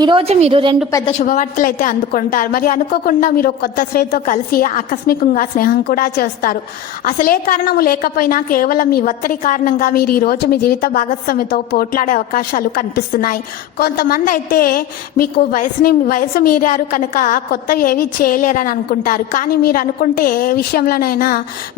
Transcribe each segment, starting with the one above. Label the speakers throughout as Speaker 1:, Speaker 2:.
Speaker 1: ఈరోజు మీరు రెండు పెద్ద శుభవార్తలు అయితే అందుకుంటారు. మరి అనుకోకుండా మీరు కొత్త స్త్రీతో కలిసి ఆకస్మికంగా స్నేహం కూడా చేస్తారు. అసలే కారణము లేకపోయినా కేవలం మీ ఒత్తిడి కారణంగా మీరు ఈ రోజు మీ జీవిత భాగస్వామితో పోట్లాడే అవకాశాలు కనిపిస్తున్నాయి. కొంతమంది అయితే మీకు వయసుని వయసు మీరారు కనుక కొత్తవి ఏవి చేయలేరని అనుకుంటారు. కానీ మీరు అనుకుంటే ఏ విషయంలోనైనా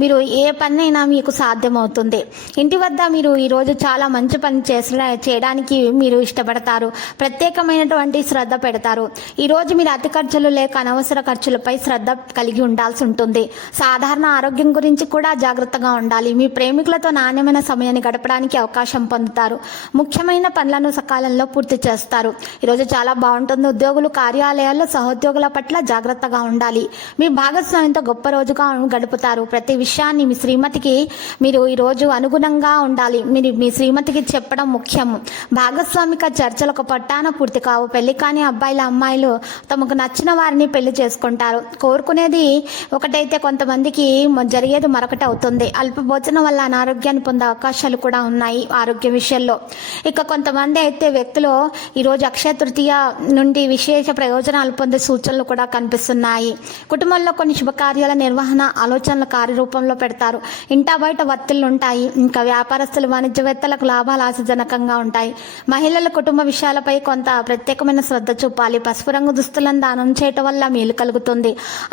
Speaker 1: మీరు ఏ పనైనా మీకు సాధ్యమవుతుంది. ఇంటి వద్ద మీరు ఈరోజు చాలా మంచి పని చేసిన చేయడానికి మీరు ఇష్టపడతారు. ప్రత్యేకమైనటువంటి వంటి శ్రద్ధ పెడతారు. ఈరోజు మీరు అతి ఖర్చులు లేక అనవసర ఖర్చులపై శ్రద్ధ కలిగి ఉండాల్సి ఉంటుంది. సాధారణ ఆరోగ్యం గురించి కూడా జాగ్రత్తగా ఉండాలి. మీ ప్రేమికులతో నాణ్యమైన సమయాన్ని గడపడానికి అవకాశం పొందుతారు. ముఖ్యమైన పనులను సకాలంలో పూర్తి చేస్తారు. ఈరోజు చాలా బాగుంటుంది. ఉద్యోగులు కార్యాలయాల్లో సహోద్యోగుల పట్ల జాగ్రత్తగా ఉండాలి. మీ భాగస్వామ్యంతో గొప్ప రోజుగా గడుపుతారు. ప్రతి విషయాన్ని మీ శ్రీమతికి మీరు ఈరోజు అనుగుణంగా ఉండాలి. మీరు మీ శ్రీమతికి చెప్పడం ముఖ్యము భాగస్వామిక చర్చలకు పట్టాన పూర్తి కావు. పెళ్ళి కాని అబ్బాయిల అమ్మాయిలు తమకు నచ్చిన వారిని పెళ్ళి చేసుకుంటారు. కోరుకునేది ఒకటైతే కొంతమందికి జరిగేది మరొకటి అవుతుంది. అల్పభోజనం వల్ల అనారోగ్యాన్ని పొందే అవకాశాలు కూడా ఉన్నాయి ఆరోగ్య విషయంలో. ఇక కొంతమంది అయితే వ్యక్తులు ఈరోజు అక్షయ తృతీయ నుండి విశేష ప్రయోజనాలు పొందే సూచనలు కూడా కనిపిస్తున్నాయి. కుటుంబంలో కొన్ని శుభకార్యాల నిర్వహణ ఆలోచనల కార్యరూపంలో పెడతారు. ఇంటా బయట ఒత్తిళ్ళు ఉంటాయి. ఇంకా వ్యాపారస్తులు వాణిజ్యవేత్తలకు లాభాలు ఆశాజనకంగా ఉంటాయి. మహిళల కుటుంబ విషయాలపై కొంత ప్రత్యేక ప్రత్యేకమైన శ్రద్ధ చూపాలి. పసుపు రంగు దుస్తులను దానం చేయటం వల్ల మేలు కలుగుతుంది.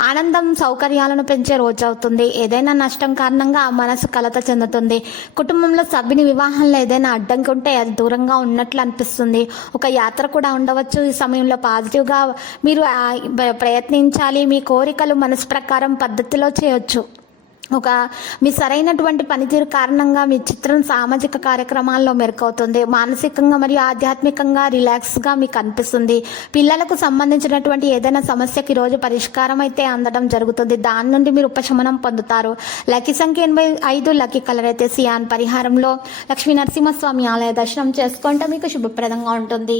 Speaker 1: ఆనందం సౌకర్యాలను పెంచే రోజు అవుతుంది. ఏదైనా నష్టం కారణంగా మనసు కలత చెందుతుంది. కుటుంబంలో సభ్యుని వివాహంలో ఏదైనా అడ్డంకి ఉంటే అది దూరంగా ఉన్నట్లు అనిపిస్తుంది. ఒక యాత్ర కూడా ఉండవచ్చు. ఈ సమయంలో పాజిటివ్గా మీరు ప్రయత్నించాలి. మీ కోరికలు మనసు ప్రకారం పద్ధతిలో చేయొచ్చు. ఒక మీ సరైనటువంటి పనితీరు కారణంగా మీ చిత్రం సామాజిక కార్యక్రమాల్లో మెరుగవుతుంది. మానసికంగా మరియు ఆధ్యాత్మికంగా రిలాక్స్గా మీకు అనిపిస్తుంది. పిల్లలకు సంబంధించినటువంటి ఏదైనా సమస్యకి రోజు పరిష్కారం అయితే అందడం జరుగుతుంది. దాని నుండి మీరు ఉపశమనం పొందుతారు. లక్కీ సంఖ్య ఎనభై ఐదు లక్కీ కలర్ అయితే సియాన్ పరిహారంలో లక్ష్మీ నరసింహస్వామి ఆలయ దర్శనం చేసుకుంటే మీకు శుభప్రదంగా ఉంటుంది.